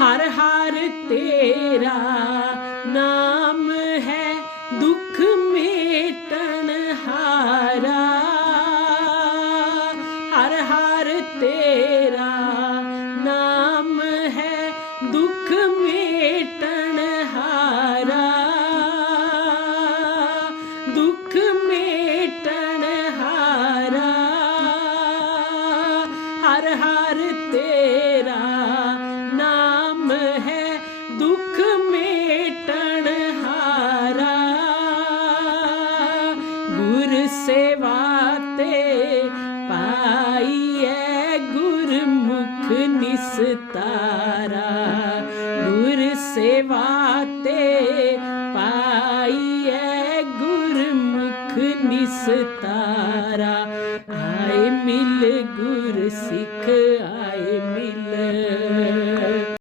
ਹਰ ਹਰ ਤੇਰਾ ਨਾਮ ਹੈ ਦੁੱਖ ਮੇਟਣ ਹਾਰਾ। ਹਰ ਹਰ ਤੇਰਾ ਨਾਮ ਹੈ ਦੁੱਖ ਮੇਟਣ ਹਾਰਾ। ਦੁੱਖ ਮੇਟਣ ਹਾਰਾ। ਹਰ ਹਰ ਤੇਰਾ ਮੇਟਣ ਹਾਰਾ। ਗੁਰ ਸੇਵਾ ਤੇ ਪਾਈਐ ਗੁਰਮੁਖ ਨਿਸਤਾਰਾ। ਗੁਰ ਸੇਵਾ ਤੇ ਪਾਈਐ ਗੁਰਮੁਖ ਨਿਸਤਾਰਾ। ਆਏ ਮਿਲ ਗੁਰ ਸਿੱਖ